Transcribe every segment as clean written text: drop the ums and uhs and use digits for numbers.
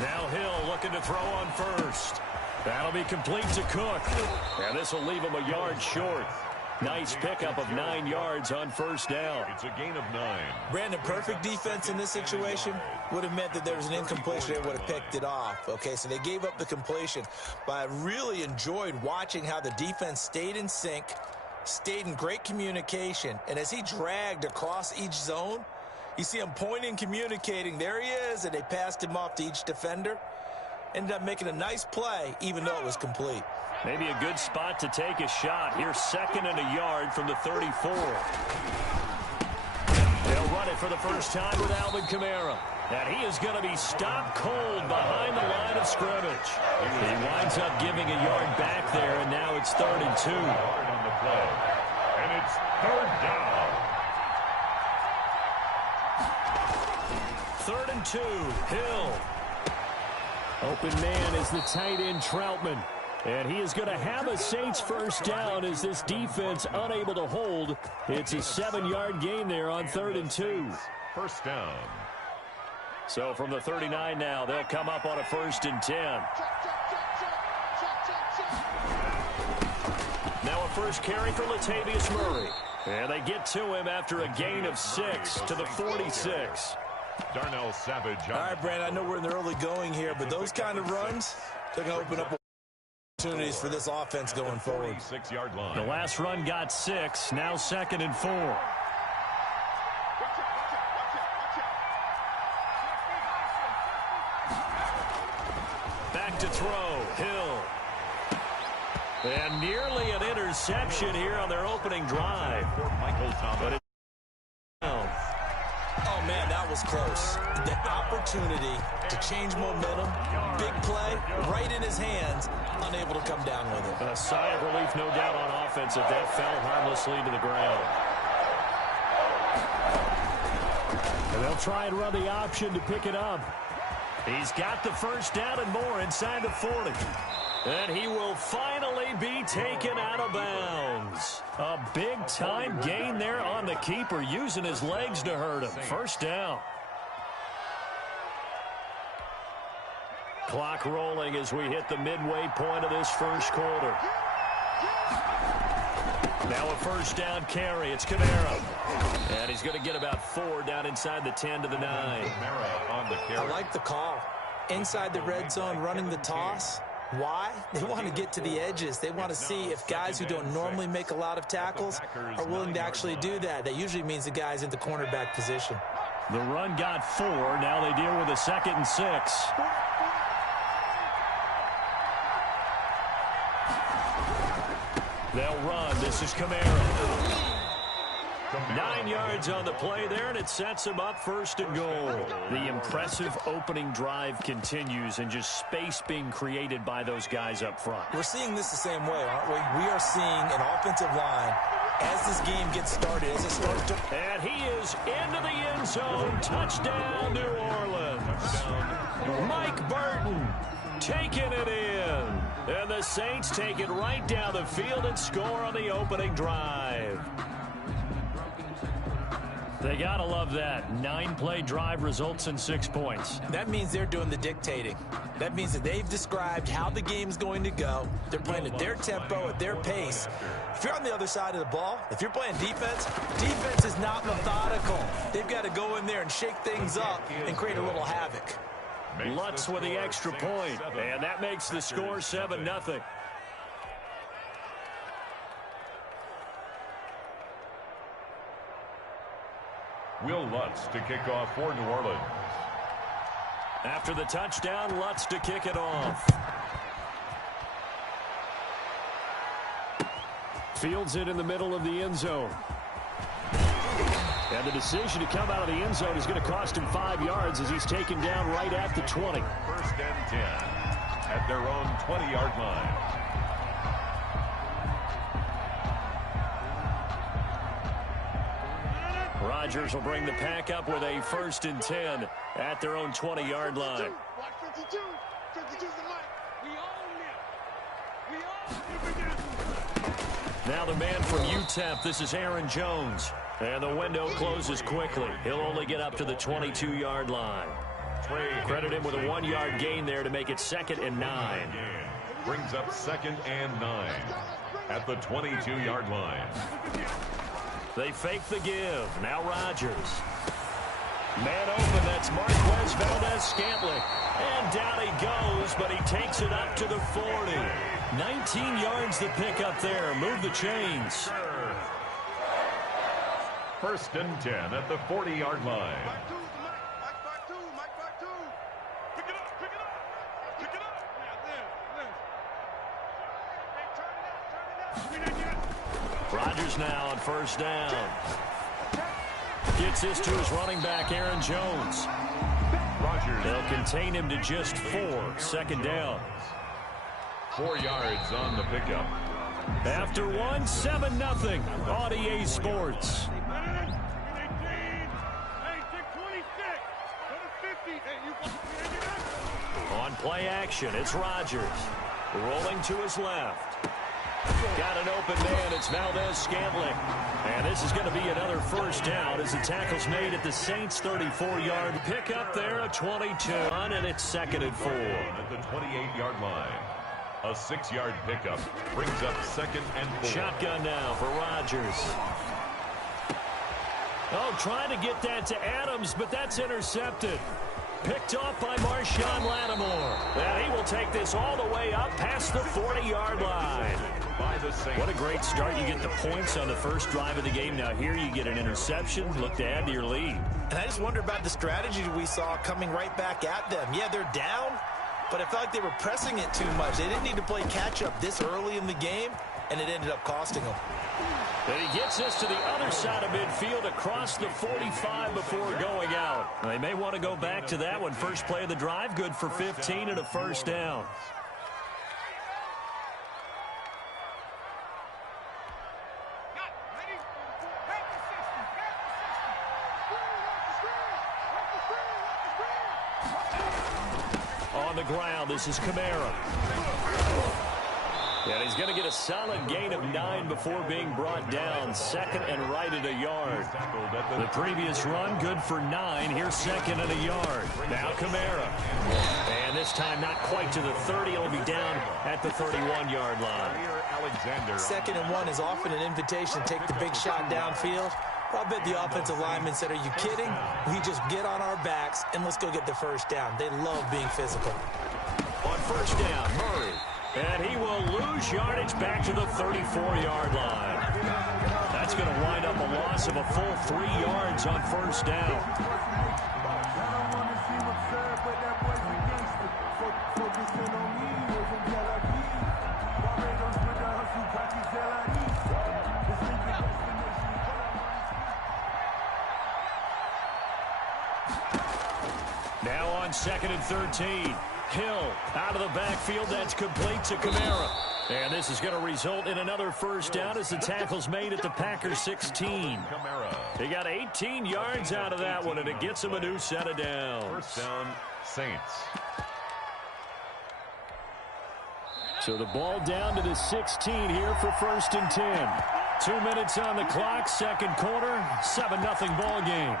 Now Hill looking to throw on first. That'll be complete to Cook. And this will leave him a yard short. Nice pickup of 9 yards on first down. It's a gain of 9. Brandon, perfect defense in this situation would have meant that there was an incompletion. They would have picked it off. Okay, so they gave up the completion. But I really enjoyed watching how the defense stayed in sync, stayed in great communication. And as he dragged across each zone, you see him pointing, communicating. There he is, and they passed him off to each defender. Ended up making a nice play, even though it was complete. Maybe a good spot to take a shot. Here's 2nd and a yard from the 34. They'll run it for the first time with Alvin Kamara. And he is going to be stopped cold behind the line of scrimmage. He winds up giving a yard back there, and now it's 3rd and 2. On the play. And it's 3rd down. 3rd and 2. Hill. Open man is the tight end Troutman. And he is going to have a Saints first down as this defense unable to hold. It's a 7-yard gain there on 3rd and 2. First down. So from the 39 now, they'll come up on a 1st and 10. Now a first carry for Latavius Murray. And they get to him after a gain of 6 to the 46. Darnell Savage. All right, Brandon, I know we're in the early going here, but those kind of runs, they're going to open up opportunities for this offense going forward. 6-yard line. The last run got 6, now 2nd and 4. Back to throw, Hill. And nearly an interception here on their opening drive. Michael Thomas. Oh, man, that was close. The opportunity to change momentum, big play, right in his hands, unable to come down with it. A sigh of relief, no doubt, on offense if that fell harmlessly to the ground. And they'll try and run the option to pick it up. He's got the first down and more inside the 40. And he will finally be taken out of bounds. A big-time gain there on the keeper, using his legs to hurt him. First down. Clock rolling as we hit the midway point of this first quarter. Now a first down carry. It's Kamara. And he's going to get about 4 down inside the 10 to the 9. Kamara on the carry. I like the call. Inside the red zone, running the toss. Why? They want to get to the edges. They want to see if guys who don't normally make a lot of tackles are willing to actually do that. That usually means the guy's in the cornerback position. The run got 4. Now they deal with a 2nd and 6. They'll run. This is Kamara. 9 yards on the play there, and it sets him up 1st and goal. The impressive opening drive continues, and just space being created by those guys up front. We're seeing this the same way, aren't we? We are seeing an offensive line as this game gets started, as it starts to... And he is into the end zone. Touchdown, New Orleans. Mike Burton taking it in. And the Saints take it right down the field and score on the opening drive. They got to love that. 9-play drive results in 6 points. That means they're doing the dictating. That means that they've described how the game's going to go. They're playing at their tempo, at their pace. If you're on the other side of the ball, if you're playing defense, defense is not methodical. They've got to go in there and shake things up and create a little havoc. Lutz with the extra point, and that makes the score 7-0. Will Lutz to kick off for New Orleans. After the touchdown, Lutz to kick it off. Fields it in the middle of the end zone. And the decision to come out of the end zone is going to cost him 5 yards as he's taken down right at the 20. 1st and 10 at their own 20-yard line. Rodgers will bring the pack up with a 1st and 10 at their own 20-yard line. Now the man from UTEP, this is Aaron Jones. And the window closes quickly. He'll only get up to the 22-yard line. Credit him with a 1-yard gain there to make it 2nd and 9. Brings up 2nd and 9 at the 22-yard line. They fake the give. Now Rodgers. Man open, that's Marquez Valdez-Scantling. And down he goes, but he takes it up to the 40. 19 yards to pick up there. Move the chains. 1st and 10 at the 40-yard line. Rodgers now on 1st down. Gets this to his running back, Aaron Jones. Rodgers. They'll contain him to just 4. 2nd down. 4 yards on the pickup. After 1, 7-0 on EA Sports. On play action, it's Rodgers. Rolling to his left. Got an open man. It's Valdez-Scantling. And this is going to be another 1st down as the tackle's made at the Saints' 34-yard pickup there, a 22. And it's 2nd and 4. At the 28-yard line. A 6-yard pickup brings up 2nd and 4. Shotgun now for Rodgers. Oh, trying to get that to Adams, but that's intercepted. Picked off by Marshawn Lattimore. And he will take this all the way up past the 40-yard line. What a great start. You get the points on the first drive of the game. Now here you get an interception. Look to add to your lead. And I just wonder about the strategy we saw coming right back at them. Yeah, they're down, but I felt like they were pressing it too much. They didn't need to play catch-up this early in the game, and it ended up costing them. And he gets this to the other side of midfield across the 45 before going out. They may want to go back to that one. First play of the drive, good for 15 and a 1st down. On the ground, this is Kamara. And he's going to get a solid gain of 9 before being brought down. 2nd and right at a yard. The previous run, good for 9. Here's 2nd and a yard. Now Kamara. And this time not quite to the 30. It'll be down at the 31-yard line. 2nd and 1 is often an invitation to take the big shot downfield. I'll bet the offensive lineman said, are you kidding? We just get on our backs and let's go get the 1st down. They love being physical. On 1st down, Murray. And he will lose yardage back to the 34-yard line. That's going to wind up a loss of a full 3 yards on 1st down. Now on 2nd and 13. Hill out of the backfield. That's complete to Kamara. And this is going to result in another 1st down as the tackle's made at the Packers 16. He got 18 yards out of that one, and it gets him a new set of downs. 1st down, Saints. So the ball down to the 16 here for 1st and 10. 2 minutes on the clock, 2nd quarter, 7-0 ball game.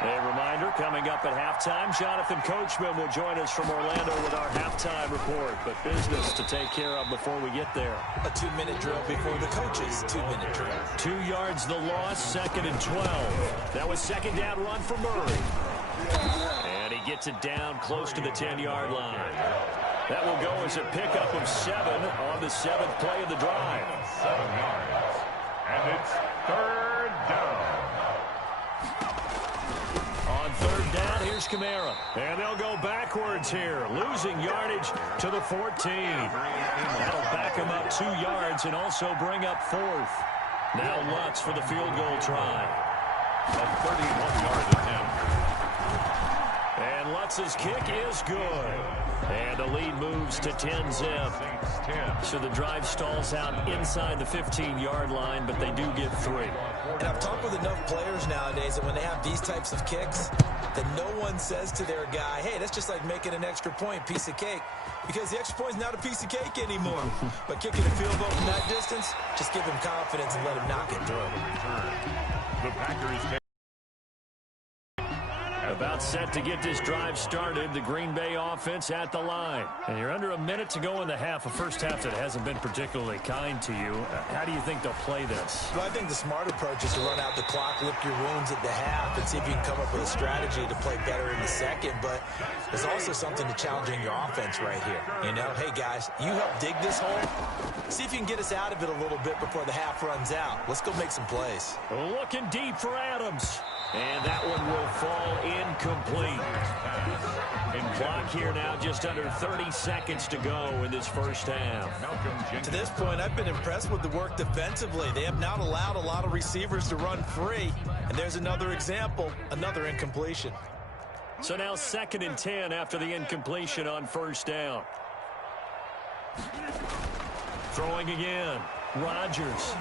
A reminder, coming up at halftime, Jonathan Coachman will join us from Orlando with our halftime report. But business to take care of before we get there. A 2-minute drill before the coaches' 2-minute drill. 2 yards the loss, 2nd and 12. That was 2nd down run for Murray. And he gets it down close to the 10-yard line. That will go as a pickup of 7 on the 7th play of the drive. 7 yards. And it's 3rd down. On 3rd down, here's Kamara. And they'll go backwards here, losing yardage to the 14. That'll back them up 2 yards and also bring up 4th. Now Lutz for the field goal try. A 31-yard attempt. And Lutz's kick is good. And the lead moves to 10-zip. So the drive stalls out inside the 15-yard line, but they do get 3. And I've talked with enough players nowadays that when they have these types of kicks, that no one says to their guy, hey, that's just like making an extra point, piece of cake. Because the extra point is not a piece of cake anymore. But kicking a field goal from that distance, just give him confidence and let him knock it through. The Packers About set to get this drive started. The Green Bay offense at the line. And you're under a minute to go in the half. A first half that hasn't been particularly kind to you. How do you think they'll play this? Well, I think the smart approach is to run out the clock, lick your wounds at the half, and see if you can come up with a strategy to play better in the second. But there's also something to challenging your offense right here. You know, hey, guys, you help dig this hole. See if you can get us out of it a little bit before the half runs out. Let's go make some plays. Looking deep for Adams. And that one will fall incomplete. And clock here now just under 30 seconds to go in this first half. To this point, I've been impressed with the work defensively. They have not allowed a lot of receivers to run free. And there's another example, another incompletion. So now 2nd and 10 after the incompletion on first down. Throwing again. Rodgers.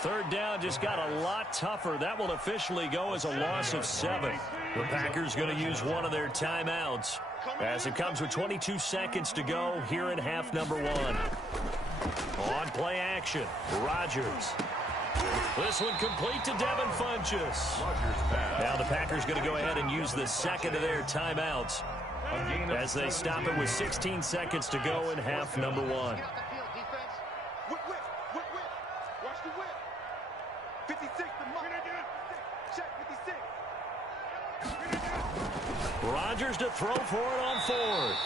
3rd down just got a lot tougher. That will officially go as a loss of 7. The Packers going to use one of their timeouts as it comes with 22 seconds to go here in half number 1. On play action, Rodgers. This one complete to Devin Funchess. Now the Packers going to go ahead and use the 2nd of their timeouts as they stop it with 16 seconds to go in half number 1. Rodgers to throw for it on 4th.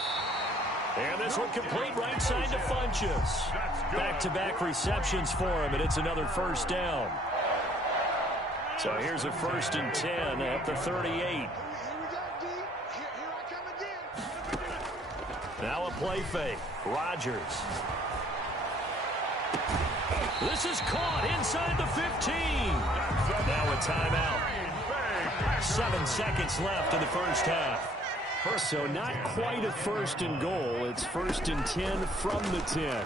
And this one complete right side to Funchess. Back-to-back receptions for him, and it's another first down. So here's a 1st and 10 at the 38. Now a play fake. Rodgers. This is caught inside the 15. Now a timeout. 7 seconds left in the first half. So not quite a 1st and goal. It's 1st and 10 from the 10.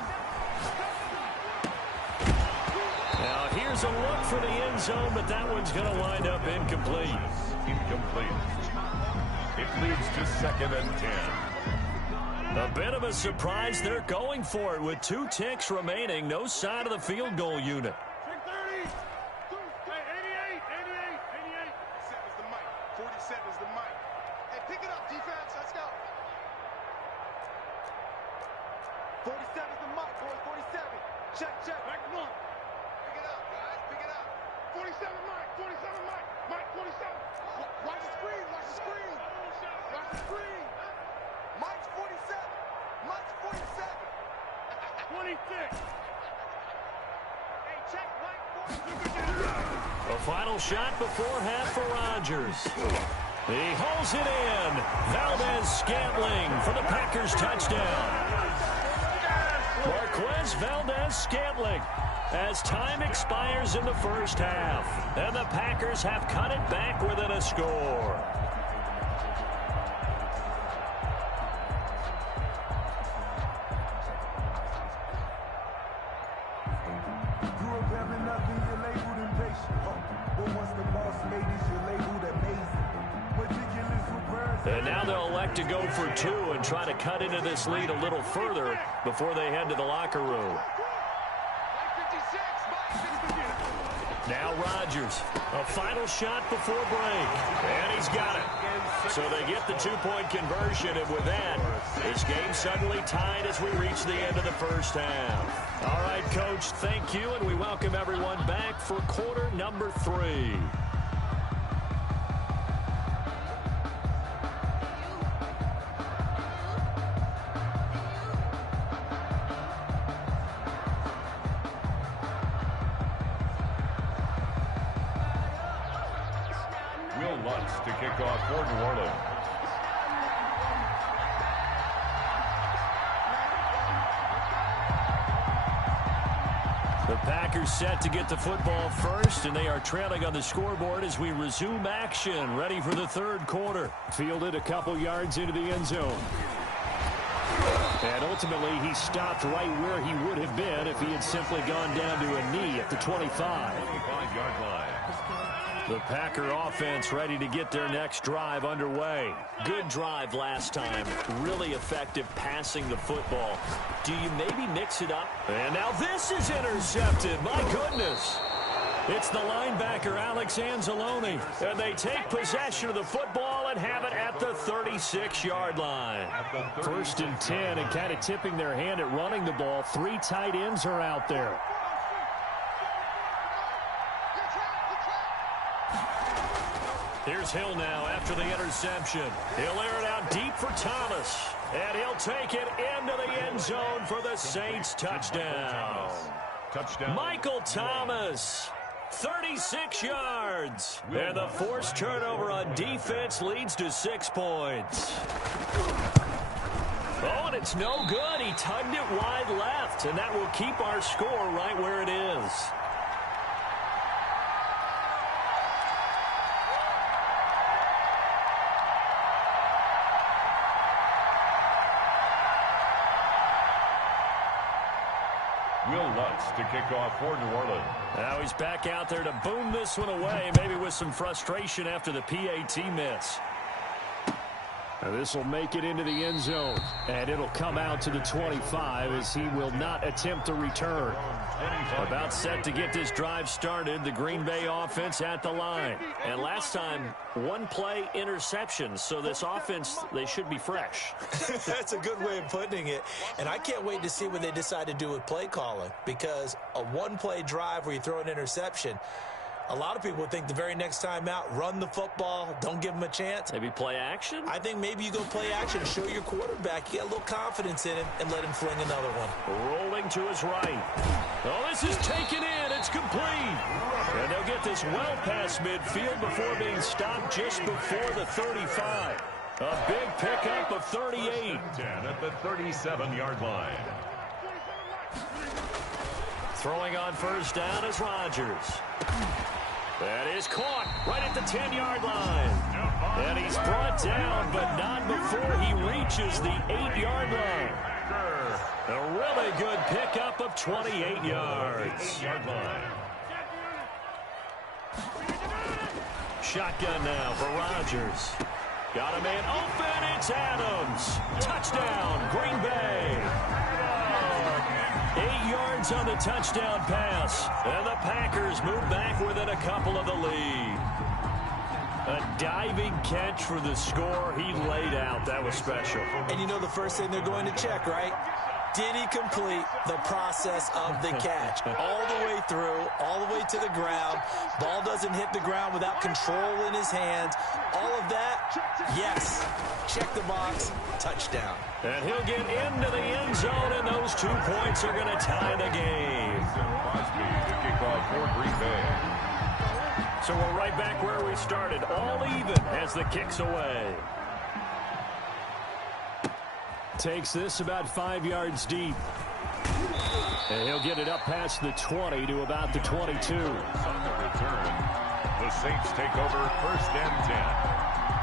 Now here's a look for the end zone, but that one's going to wind up incomplete. Incomplete. It leads to 2nd and 10. A bit of a surprise. They're going for it with 2 ticks remaining. No sign of the field goal unit. 26. A final shot before half for Rodgers. He holds it in. Valdez-Scantling for the Packers touchdown. Marquez Valdez-Scantling as time expires in the first half. And the Packers have cut it back within a score. And now they'll elect to go for 2 and try to cut into this lead a little further before they head to the locker room. Now Rodgers, a final shot before break. And he's got it. So they get the 2-point conversion, and with that, this game suddenly tied as we reach the end of the first half. All right, Coach, thank you, and we welcome everyone back for quarter number 3. To kick off for New Orleans. The Packers set to get the football first, and they are trailing on the scoreboard as we resume action, ready for the third quarter. Fielded a couple yards into the end zone. And ultimately, he stopped right where he would have been if he had simply gone down to a knee at the 25. 25-yard line. The Packer offense ready to get their next drive underway. Good drive last time. Really effective passing the football. Do you maybe mix it up? And now this is intercepted. My goodness. It's the linebacker, Alex Anzalone. And they take possession of the football and have it at the 36-yard line. First and 10, and kind of tipping their hand at running the ball. 3 tight ends are out there. Here's Hill now after the interception. He'll air it out deep for Thomas. And he'll take it into the end zone for the Saints touchdown. Michael Thomas, 36 yards. And the forced turnover on defense leads to 6 points. Oh, and it's no good. He tugged it wide left, and that will keep our score right where it is. Will Lutz to kick off for New Orleans. Now he's back out there to boom this one away, maybe with some frustration after the PAT miss. Now this will make it into the end zone, and it'll come out to the 25 as he will not attempt to return. About set to get this drive started, the Green Bay offense at the line. And last time, 1-play interception, so this offense, they should be fresh. That's a good way of putting it. And I can't wait to see what they decide to do with play calling, because a 1-play drive where you throw an interception, a lot of people think the very next time out, run the football, don't give him a chance. Maybe play action? I think maybe you go play action, show your quarterback, you get a little confidence in him, and let him fling another one. Rolling to his right. Oh, this is taken in. It's complete. And they'll get this well past midfield before being stopped just before the 35. A big pickup of 38. 10 at the 37-yard line. Throwing on first down is Rodgers. That is caught right at the 10-yard line. And he's brought down, but not before he reaches the 8-yard line. A really good pickup of 28 yards. Shotgun now for Rodgers. Got a man open. It's Adams. Touchdown, Green Bay. 8 yards on the touchdown pass. And the Packers move back within a couple of the lead. A diving catch for the score. He laid out. That was special. And you know the first thing they're going to check, right? Did he complete the process of the catch? All the way through, all the way to the ground. Ball doesn't hit the ground without control in his hands. All of that, yes. Check the box, touchdown. And he'll get into the end zone, and those 2 points are going to tie the game. Crosby to kick off for Green Bay. So we're right back where we started, all even as the kick's away. Takes this about 5 yards deep. And he'll get it up past the 20 to about the 22. On the return, the Saints take over first and 10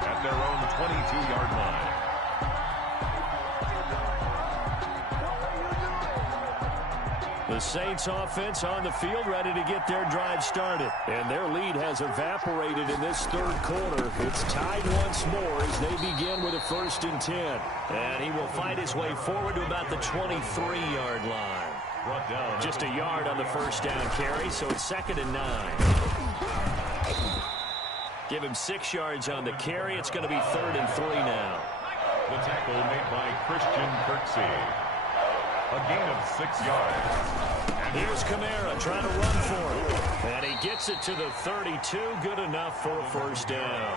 at their own 22-yard line. The Saints offense on the field ready to get their drive started. And their lead has evaporated in this third quarter. It's tied once more as they begin with a first and 10. And he will fight his way forward to about the 23-yard line. Brought down Just a yard on the first down carry, so it's 2nd and 9. Give him 6 yards on the carry. It's going to be 3rd and 3 now. The tackle made by Christian Kirksey. A gain of 6 yards. And here's Kamara trying to run for it. And he gets it to the 32. Good enough for a first down.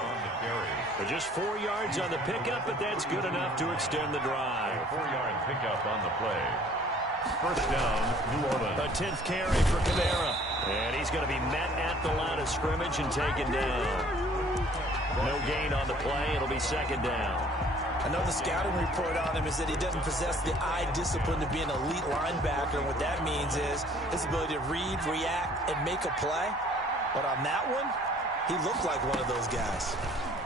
But just 4 yards on the pickup, but that's good enough to extend the drive. 4-yard pickup on the play. First down, New Orleans. A 10th carry for Kamara. And he's going to be met at the line of scrimmage and taken down. No gain on the play. It'll be 2nd down. I know the scouting report on him is that he doesn't possess the eye discipline to be an elite linebacker. And what that means is his ability to read, react, and make a play. But on that one, he looked like one of those guys.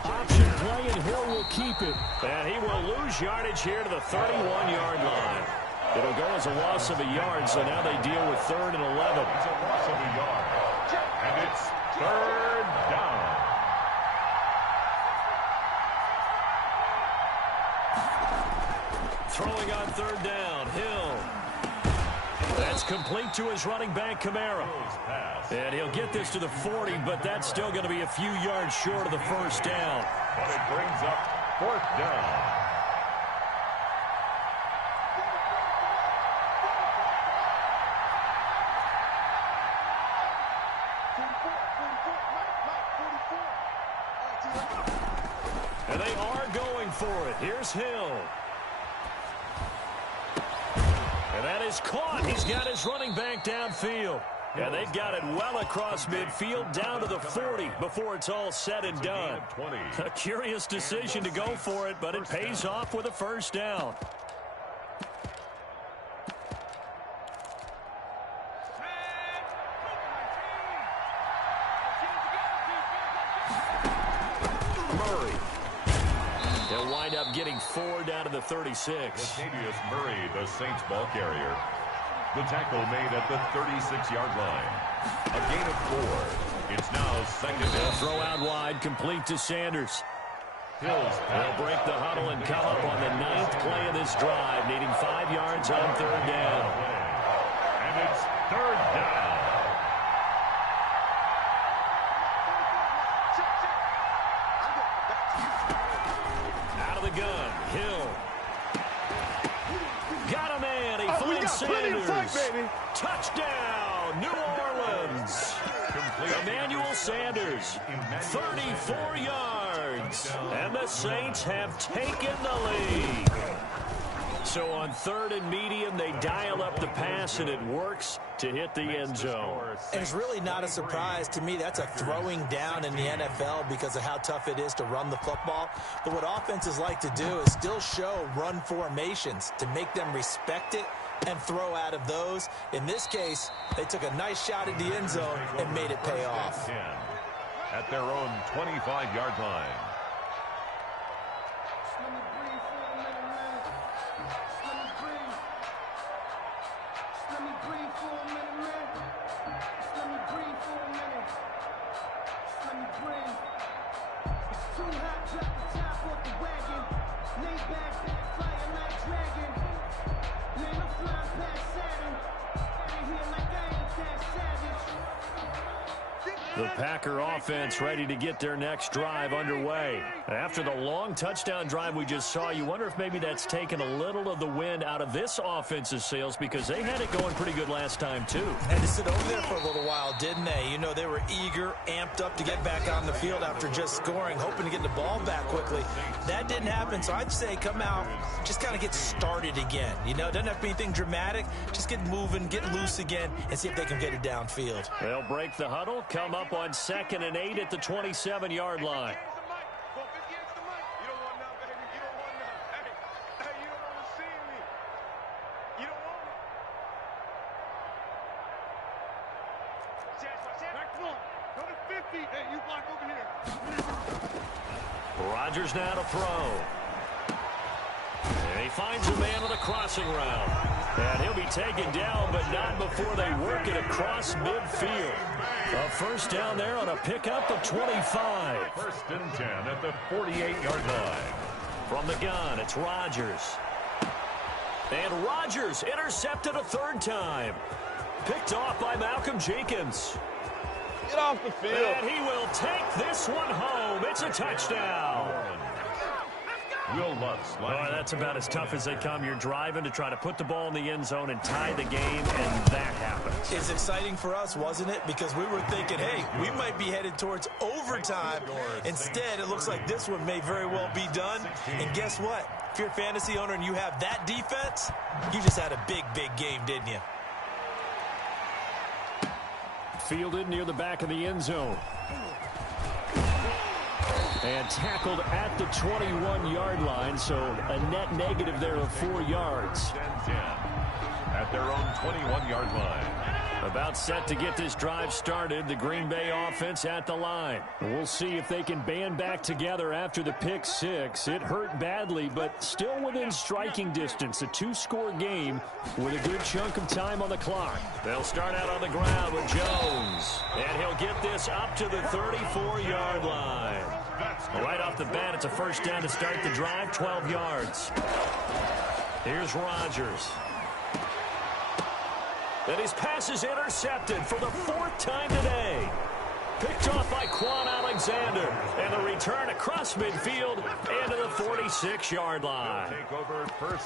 Option play, and Hill will keep it. And he will lose yardage here to the 31-yard line. It'll go as a loss of a yard, so now they deal with 3rd and 11. It's a loss of a yard. And it's 3rd down. Throwing on 3rd down, Hill. That's complete to his running back, Kamara. And he'll get this to the 40, but that's still going to be a few yards short of the first down. But it brings up fourth down. And they are going for it. Here's Hill. And that is caught. He's got his running back downfield. And they've got it well across midfield down to the 40 before it's all said and done. A curious decision to go for it, but it pays off with a first down. Murray. They'll wind up getting 4 down to the 36. Latavius Murray, the Saints ball carrier. The tackle made at the 36-yard line. A gain of 4. It's now second down. Throw out wide, complete to Sanders. Hills They'll break the huddle and come up on the 9th play of this drive, needing 5 yards on third down. And it's third down. Out of the gun, Hill. Got a man. He finds Sanders. Touchdown, New Orleans. Emmanuel Sanders, 34 yards. And the Saints have taken the lead. So on third and medium, they dial up the pass, and it works to hit the end zone. And it's really not a surprise to me. That's a throwing down in the NFL because of how tough it is to run the football. But what offenses like to do is still show run formations to make them respect it and throw out of those. In this case, they took a nice shot at the end zone and made it pay off. At their own 25-yard line. The Packer offense ready to get their next drive underway. After the long touchdown drive we just saw, you wonder if maybe that's taken a little of the wind out of this offense's sails because they had it going pretty good last time, too. And to sit over there for a little while, didn't they? You know, they were eager, amped up to get back on the field after just scoring, hoping to get the ball back quickly. That didn't happen, so I'd say come out, just kind of get started again. You know, it doesn't have to be anything dramatic. Just get moving, get loose again, and see if they can get it downfield. They'll break the huddle, come up on 2nd and 8 at the 27-yard line. Rodgers now to throw. And he finds a man on the crossing route. And he'll be taken down, but not before they work it across midfield. A first down there on a pickup of 25. First and 10 at the 48-yard line. From the gun, it's Rodgers. And Rodgers intercepted a third time. Picked off by Malcolm Jenkins. Get off the field. And he will take this one home. It's a touchdown. Will Lutz. Boy, that's about as tough as they come. You're driving to try to put the ball in the end zone and tie the game, and that happens. It's exciting for us, wasn't it? Because we were thinking, hey, we might be headed towards overtime. Instead, it looks like this one may very well be done. And guess what? If you're a fantasy owner and you have that defense, you just had a big, big game, didn't you? Fielded near the back of the end zone. And tackled at the 21-yard line, so a net negative there of 4 yards. 10-10 at their own 21-yard line. About set to get this drive started, the Green Bay offense at the line. We'll see if they can band back together after the pick six. It hurt badly, but still within striking distance. A 2-score game with a good chunk of time on the clock. They'll start out on the ground with Jones. And he'll get this up to the 34-yard line. Right off the bat, it's a first down to start the drive, 12 yards. Here's Rodgers. And his pass is intercepted for the 4th time today. Picked off by Quan Alexander. And the return across midfield into the 46-yard line.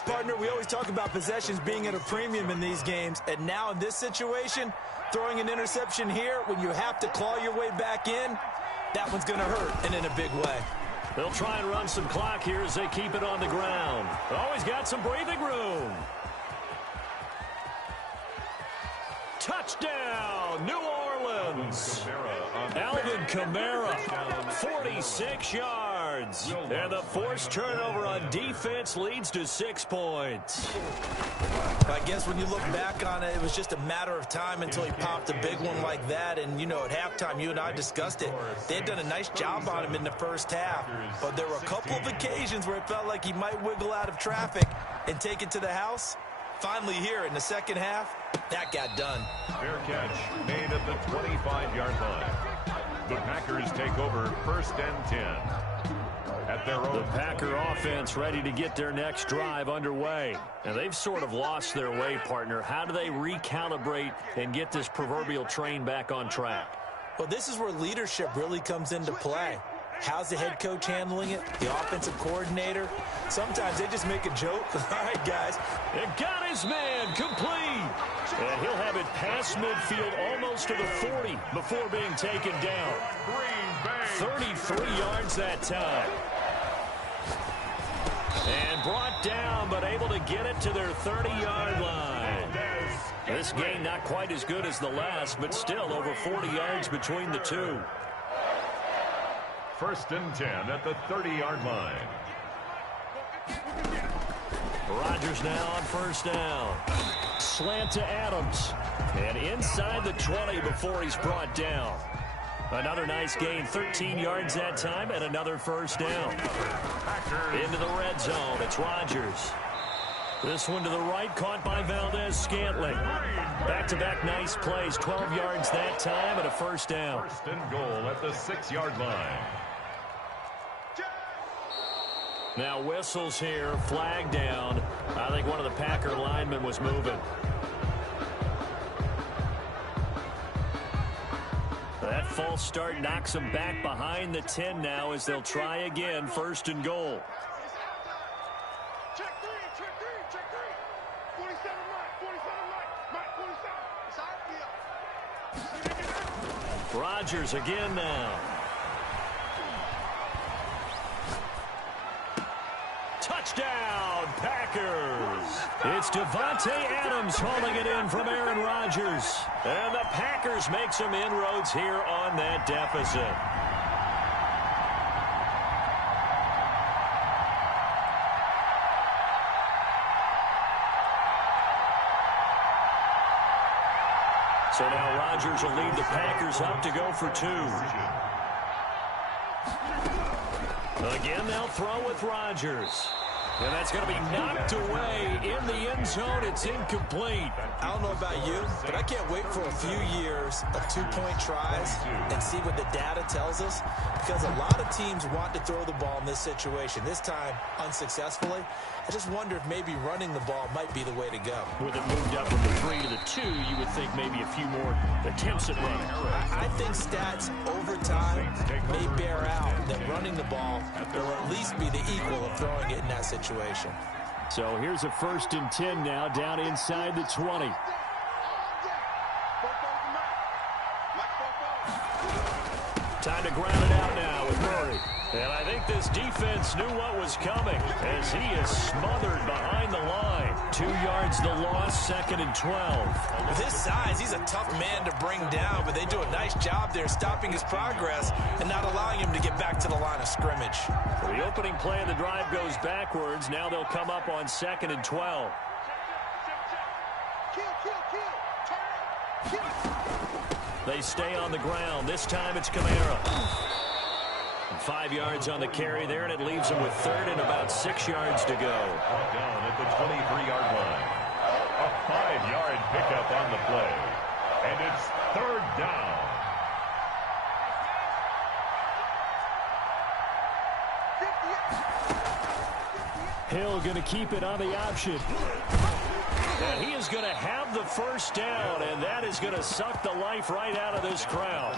Partner, we always talk about possessions being at a premium in these games. And now in this situation, throwing an interception here when you have to claw your way back in, that one's going to hurt, and in a big way. They'll try and run some clock here as they keep it on the ground. Always got some breathing room. Touchdown, New Orleans. Alvin Kamara, 46 yards. And the forced turnover on defense leads to 6 points. I guess when you look back on it, it was just a matter of time until he popped a big one like that. And, you know, at halftime, you and I discussed it. They had done a nice job on him in the first half. But there were a couple of occasions where it felt like he might wiggle out of traffic and take it to the house. Finally here in the second half, that got done. Fair catch made at the 25-yard line. The Packers take over 1st and 10. At their own. The Packer offense ready to get their next drive underway. And they've sort of lost their way, partner. How do they recalibrate and get this proverbial train back on track? Well, this is where leadership really comes into play. How's the head coach handling it? The offensive coordinator? Sometimes they just make a joke. All right, guys. And got his man complete. And he'll have it past midfield almost to the 40 before being taken down. 33 yards that time. And brought down, but able to get it to their 30-yard line. This game not quite as good as the last, but still over 40 yards between the two. 1st and 10 at the 30-yard line. Rodgers now on 1st down. Slant to Adams. And inside the 20 before he's brought down. Another nice gain, 13 yards that time, and another 1st down. Into the red zone, it's Rodgers. This one to the right, caught by Valdez-Scantling. Back-to-back nice plays, 12 yards that time, and a 1st down. 1st and goal at the 6-yard line. Now whistles here, flag down. I think one of the Packer linemen was moving. That false start knocks them back behind the 10 now as they'll try again, 1st and goal. Check three. 47 Mike. Rodgers again now. Touchdown, Packers. It's Devontae Adams hauling it in from Aaron Rodgers. And the Packers make some inroads here on that deficit. So now Rodgers will lead the Packers up to go for 2. Again, they'll throw with Rodgers. And that's going to be knocked away in the end zone. It's incomplete. I don't know about you, but I can't wait for a few years of 2-point tries and see what the data tells us. Because a lot of teams want to throw the ball in this situation. This time, unsuccessfully. I just wonder if maybe running the ball might be the way to go. With it moved up from the 3 to the 2, you would think maybe a few more attempts at running. I think stats over time may bear out that running the ball will at least be the equal of throwing it in that situation. So here's a 1st and 10 now down inside the 20. Time to ground it out now with Murray. And I think this defense knew what was coming as he is smothered behind the line. 2 yards the loss, 2nd and 12. With his size, he's a tough man to bring down, but they do a nice job there stopping his progress and not allowing him to get back to the line of scrimmage. The opening play of the drive goes backwards. Now they'll come up on 2nd and 12. They stay on the ground. This time it's Kamara. 5 yards on the carry there, and it leaves them with 3rd and about 6 yards to go. Down at the 23-yard line. A 5-yard pickup on the play. And it's 3rd down. Hill going to keep it on the option. And he is going to have the first down, and that is going to suck the life right out of this crowd.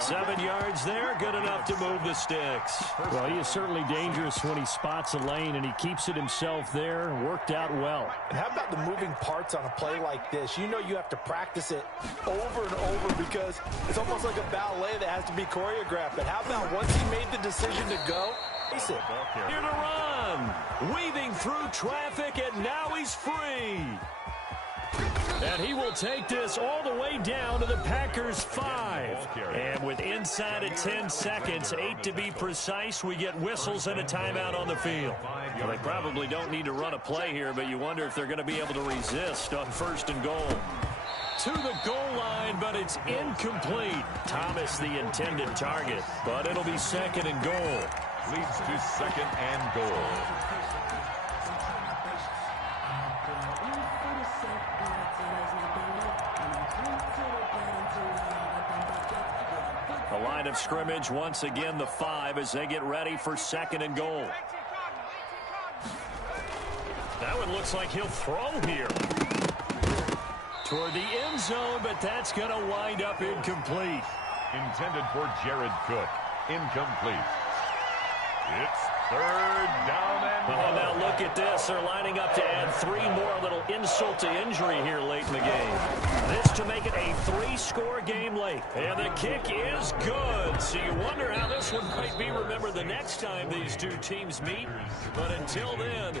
7 yards there, good enough to move the sticks. Well, he is certainly dangerous when he spots a lane, and he keeps it himself there. Worked out well. And how about the moving parts on a play like this? You know you have to practice it over and over because it's almost like a ballet that has to be choreographed. But how about once he made the decision to go, face it. Here to run, weaving through traffic, and now he's free. And he will take this all the way down to the Packers' 5. And with inside of 10 seconds, 8 to be precise, we get whistles and a timeout on the field. Well, they probably don't need to run a play here, but you wonder if they're going to be able to resist on 1st and goal. To the goal line, but it's incomplete. Thomas the intended target, but it'll be 2nd and goal. Leads to 2nd and goal. The line of scrimmage, once again, the 5 as they get ready for 2nd and goal. That one looks like he'll throw here. Toward the end zone, but that's going to wind up incomplete. Intended for Jared Cook. Incomplete. It's 3rd down and Oh, now look at this. They're lining up to add 3 more. A little insult to injury here late in the game. This to make it a 3-score game late. And the kick is good. So you wonder how this one might be remembered the next time these two teams meet. But until then...